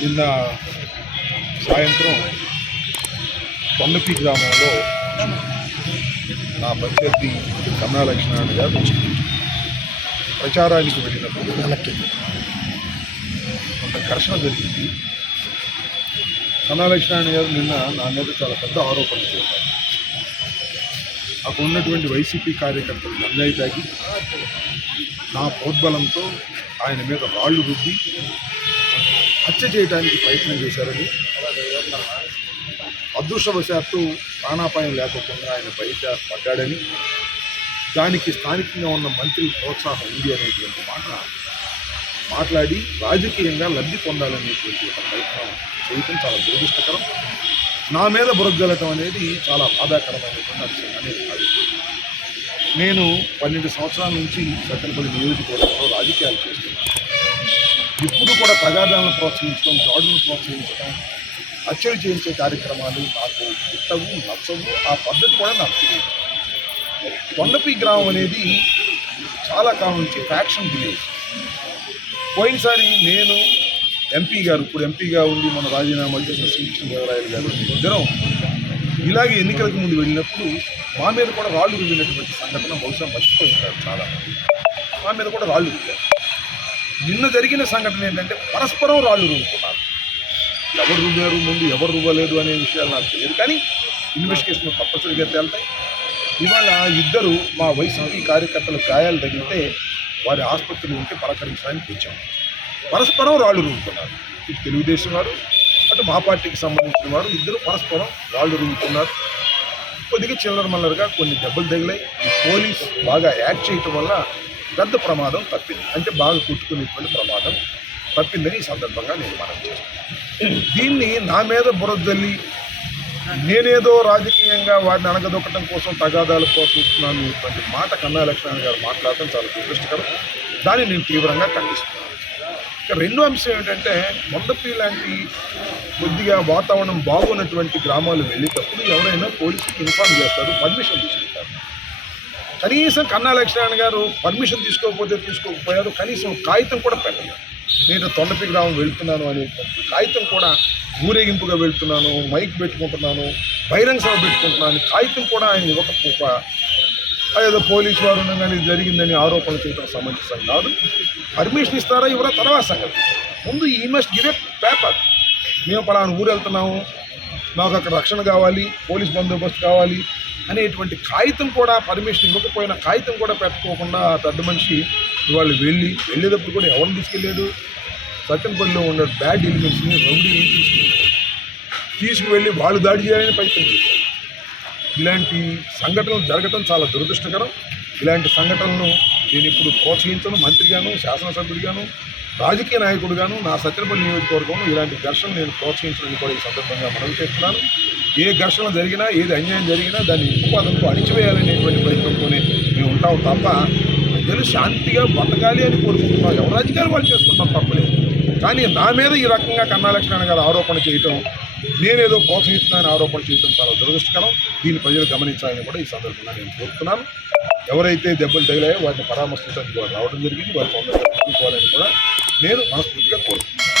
నిన్న సాయంత్రం కొండపి గ్రామంలో నా ప్రత్యర్థి కన్నా లక్ష్మీనారాయణ గారు ప్రచారానికి వెళ్ళినప్పుడు కొంత ఘర్షణ జరిగింది. కన్నా లక్ష్మీనారాయణ గారు నిన్న నా మీద చాలా పెద్ద ఆరోపణలు చేశారు. అక్కడ ఉన్నటువంటి వైసీపీ కార్యకర్తలు గంజాయి తాగి నా ప్రోద్బలంతో ఆయన మీద రాళ్లు రుద్ది హత్య చేయడానికి ప్రయత్నం చేశారని, అదృష్టవశాత్తు ప్రాణాపాయం లేకపోకుండా ఆయన బయట పడ్డాడని, దానికి స్థానికంగా ఉన్న మంత్రి ప్రోత్సాహం ఉంది అనేటువంటి మాట మాట్లాడి రాజకీయంగా లబ్ధి పొందాలనేటువంటి ఒక ప్రయత్నం చేయటం చాలా దురదృష్టకరం. నా మీద బురదలటం అనేది చాలా బాధాకరమైనటువంటి అంశం అనేది కాదు. నేను 12 సంవత్సరాల నుంచి సత్తెనపల్లి నియోజకవర్గంలో రాజకీయాలు చేస్తున్నాను. ఇప్పుడు కూడా ప్రజాదాలను ప్రోత్సహించడం, దాడులను ప్రోత్సహించడం, హత్యలు చేయించే కార్యక్రమాలు నాకు ఇష్టము, నచ్చవు. ఆ పద్ధతి కూడా నాకు తెలియదు. కొండపి గ్రామం అనేది చాలా కాలం నుంచి ఫ్యాక్షన్ విలేజ్. పోయినసారి నేను ఎంపీ గారు, ఇప్పుడు ఎంపీగా ఉండి మన రాజీనామా చేసిన శ్రీకృష్ణదేవరాయలు గారు ఇద్దరం ఇలాగే ఎన్నికలకు ముందు వెళ్ళినప్పుడు మా మీద కూడా రాళ్ళు రుద్దినటువంటి సంఘటన బహుశా మర్చిపోయింటారు చాలా. మా మీద కూడా రాళ్ళు రుద్దారు. నిన్న జరిగిన సంఘటన ఏంటంటే పరస్పరం రాళ్ళు రుద్దుతున్నారు. ఎవరు రువ్వారు, ముందు ఎవరు రువ్వలేదు అనే విషయాలు నాకు తెలియదు, కానీ ఇన్వెస్టిగేషన్ తప్పనిసరిగా తేలుతాయి. ఇవాళ ఇద్దరు మా వైసీపీ కార్యకర్తల గాయాలు తగిలితే వారి ఆసుపత్రిలో ఉంటే పలకరించడానికి వచ్చాము. పరస్పరం రాళ్ళు రువ్వుతున్నారు. ఇటు తెలుగుదేశం వారు, అటు మా పార్టీకి సంబంధించిన వారు ఇద్దరు పరస్పరం రాళ్ళు రువ్వుతున్నారు. కొద్దిగా చిల్లర మల్లరగా కొన్ని దెబ్బలు తగిలాయి. ఈ పోలీస్ బాగా యాక్ట్ చేయటం వల్ల పెద్ద ప్రమాదం తప్పింది, అంటే బాగా కుట్టుకునేటువంటి ప్రమాదం తప్పిందని ఈ సందర్భంగా నేను మనం చేస్తాను. దీన్ని నా మీద బురదల్లి నేనేదో రాజకీయంగా వారిని అణగదొక్కడం కోసం తగాదాలు ప్రోత్సహిస్తున్నాను అనేటువంటి మాట కన్నా లక్ష్మణ్ గారు మాట్లాడటం చాలా దురదృష్టకరం. దాన్ని నేను తీవ్రంగా ఖండిస్తున్నాను. ఇక రెండో అంశం ఏంటంటే, కొండపి లాంటి కొద్దిగా వాతావరణం బాగున్నటువంటి గ్రామాలు వెళ్ళేటప్పుడు ఎవరైనా పోలీసుకి ఇన్ఫార్మ్ చేస్తారు, పర్మిషన్ తీసుకుంటారు. కనీసం కన్నా లక్ష్మణ్ గారు పర్మిషన్ తీసుకోకపోయారు, కనీసం కాగితం కూడా పెట్టలేదు. నేను కొండపి గ్రామం వెళ్తున్నాను అనేటువంటి కాగితం కూడా, ఊరేగింపుగా వెళ్తున్నాను, మైక్ పెట్టుకుంటున్నాను, బహిరంగ సభ పెట్టుకుంటున్నాను కాగితం కూడా ఆయన ఇవ్వకపోక అదేదో పోలీసు వారు ఉండగానే జరిగిందని ఆరోపణలు చేయడం సమంజసం కాదు. పర్మిషన్ ఇస్తారా ఇవ్వరా తర్వాత సంగతి. ముందు ఈ మస్ట్ గివ్ ఏ పేపర్. మేము పలానా ఊరు వెళ్తున్నాము, మాకు అక్కడ రక్షణ కావాలి, పోలీస్ బందోబస్తు కావాలి అనేటువంటి కాగితం కూడా, పర్మిషన్ ఇవ్వకపోయినా కాగితం కూడా పెట్టుకోకుండా ఆ పెద్ద మనిషి వాళ్ళు వెళ్ళేటప్పుడు కూడా ఎవరిని తీసుకెళ్ళాడు, సత్తెనపల్లిలో ఉన్న బ్యాడ్ ఎలిమెంట్స్ని, రౌడీని తీసుకువెళ్ళి వాళ్ళు దాడి చేయాలని ప్రయత్నం చేశారు. ఇలాంటి సంఘటనలు జరగటం చాలా దురదృష్టకరం. ఇలాంటి సంఘటనలను నేను ఇప్పుడు ప్రోత్సహించను. మంత్రిగాను, శాసనసభ్యుడిగాను, రాజకీయ నాయకుడిగాను నా సత్తెనపల్లి నియోజకవర్గంలో ఇలాంటి ఘర్షణ నేను ప్రోత్సహించడానికి కూడా ఈ సందర్భంగా మనవి చేస్తున్నాను. ఏ ఘర్షణ జరిగినా, ఏది అన్యాయం జరిగినా దాన్ని ఉపాధంతో అణిచివేయాలనేటువంటి ప్రయత్నంతోనే మేము ఉంటాం తప్ప, ప్రజలు శాంతిగా బతకాలి అని కోరుకుంటున్నాం. ఎవరు రాజకీయాలు వాళ్ళు చేసుకుంటాం, తప్పలేదు. కానీ నా మీద ఈ రకంగా కన్నా లక్ష్మణ్ గారు ఆరోపణ చేయటం, నేనేదో ప్రోత్సహిస్తున్నానని ఆరోపణ చేయడం చాలా దురదృష్టకరం. దీన్ని ప్రజలు గమనించాలని కూడా ఈ సందర్భంగా నేను కోరుతున్నాను. ఎవరైతే దెబ్బలు తగిలాయో వాటిని పరామర్శించడానికి వారు రావడం జరిగింది. వారి పొందాలని కూడా నేను మనస్ఫూర్తిగా కోరుతున్నాను.